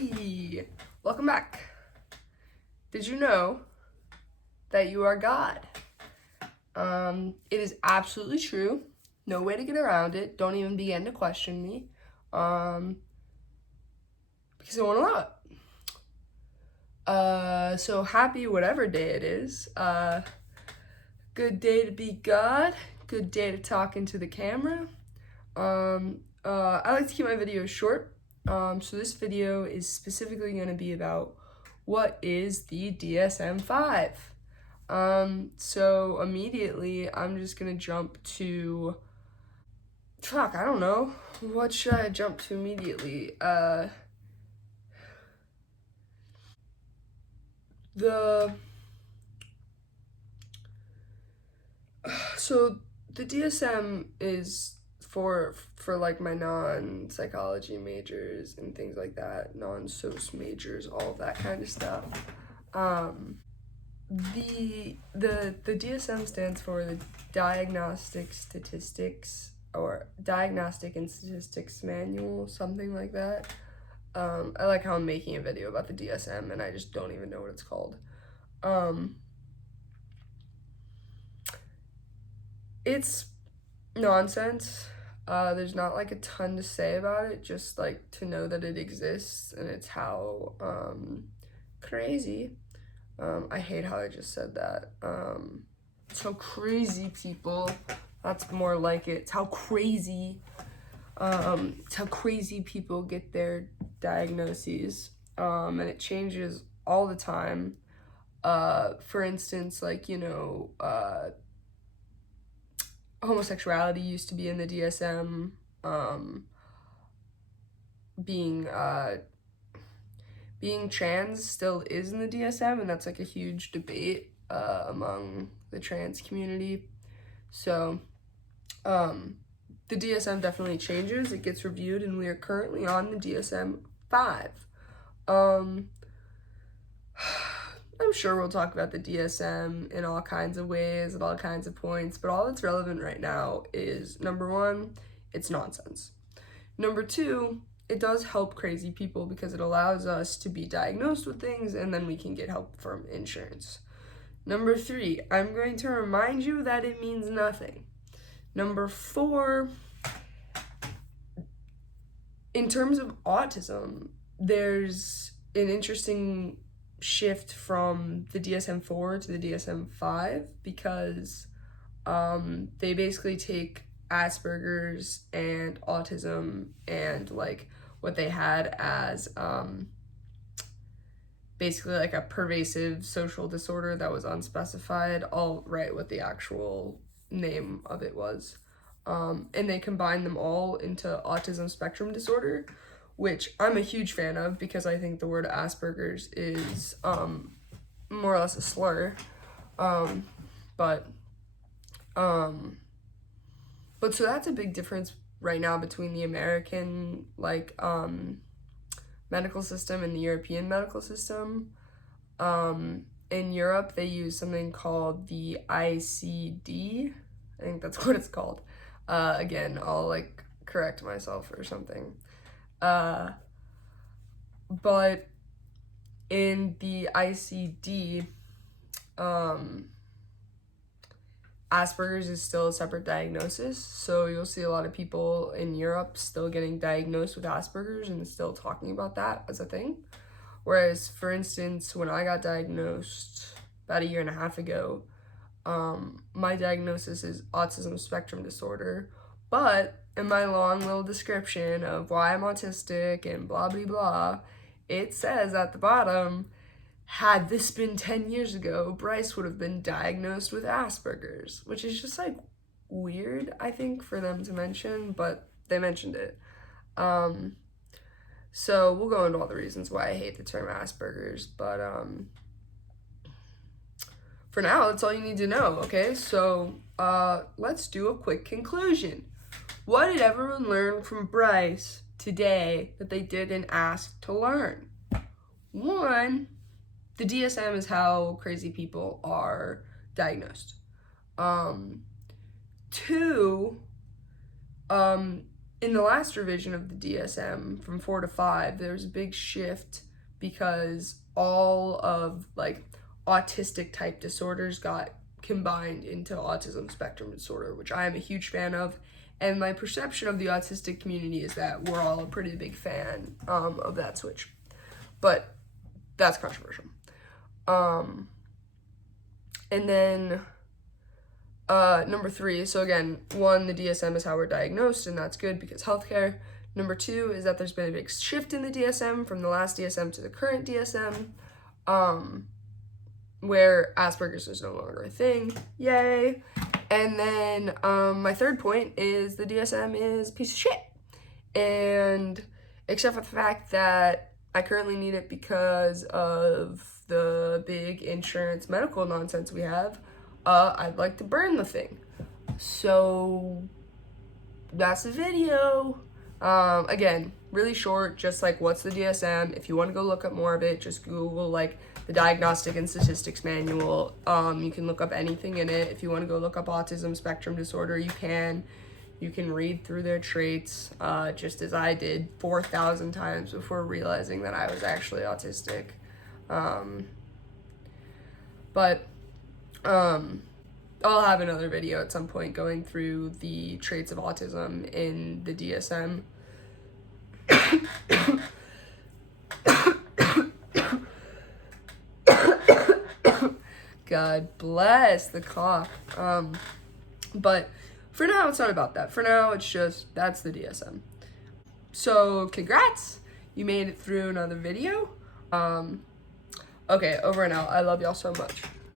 Hey, welcome back. Did you know that you are God? It is absolutely true. No way to get around it. Don't even begin to question me. Because I want to allow it. So happy whatever day it is. Good day to be God. Good day to talk into the camera. I like to keep my videos short. So this video is specifically going to be about what is the DSM-5. So immediately I'm just going to jump to, I don't know. What should I jump to immediately? So the DSM is for like my non-psychology majors and things like that, non-soc majors, all of that kind of stuff. The DSM stands for the Diagnostic Statistics or Diagnostic and Statistics Manual, something like that. I like how I'm making a video about the DSM and I just don't even know what it's called. It's nonsense. There's not like a ton to say about it, just like to know that it exists and it's how crazy. I hate how I just said that. It's how crazy people, that's more like it. It's how crazy people get their diagnoses. And it changes all the time. For instance, like, homosexuality used to be in the DSM. Being trans still is in the DSM, and that's like a huge debate among the trans community. So the DSM definitely changes. It gets reviewed, and we are currently on the DSM-5. I'm sure we'll talk about the DSM in all kinds of ways, at all kinds of points, but all that's relevant right now is, number one, it's nonsense. Number two, it does help crazy people because it allows us to be diagnosed with things and then we can get help from insurance. Number three, I'm going to remind you that it means nothing. Number four, in terms of autism, there's an interesting shift from the DSM-4 to the DSM-5 because they basically take Asperger's and autism and like what they had as basically like a pervasive social disorder that was unspecified. I'll write what the actual name of it was. And they combined them all into autism spectrum disorder, which I'm a huge fan of because I think the word Asperger's is more or less a slur. But so that's a big difference right now between the American medical system and the European medical system. In Europe, they use something called the ICD. I think that's what it's called. Again, I'll like correct myself or something. But in the ICD, Asperger's is still a separate diagnosis, so you'll see a lot of people in Europe still getting diagnosed with Asperger's and still talking about that as a thing. Whereas, for instance, when I got diagnosed about 1.5 years ago, my diagnosis is autism spectrum disorder, but in my long little description of why I'm autistic and blah blah blah, it says at the bottom, had this been 10 years ago, Bryce would have been diagnosed with Asperger's, which is just like weird, I think, for them to mention, but they mentioned it. So we'll go into all the reasons why I hate the term Asperger's, but for now, that's all you need to know, okay? So let's do a quick conclusion. What did everyone learn from Bryce today that they didn't ask to learn? One, the DSM is how crazy people are diagnosed. Two, in the last revision of the DSM from 4 to 5, there was a big shift because all of like autistic type disorders got combined into autism spectrum disorder, which I am a huge fan of. And my perception of the autistic community is that we're all a pretty big fan of that switch. But that's controversial. And then number 3, so again, 1, the DSM is how we're diagnosed, and that's good because healthcare. Number 2 is that there's been a big shift in the DSM from the last DSM to the current DSM, where Asperger's is no longer a thing. Yay! And then my third point is the DSM is a piece of shit. And except for the fact that I currently need it because of the big insurance medical nonsense we have, I'd like to burn the thing. So that's the video. Again, really short, just like what's the DSM. If you want to go look up more of it, just Google like the Diagnostic and Statistics Manual. You can look up anything in it. If you want to go look up autism spectrum disorder, you can. You can read through their traits, just as I did 4,000 times before realizing that I was actually autistic. I'll have another video at some point going through the traits of autism in the DSM. God bless the cough. But for now, it's not about that. For now, it's just, that's the DSM. So, congrats! You made it through another video. Okay, over and out. I love y'all so much.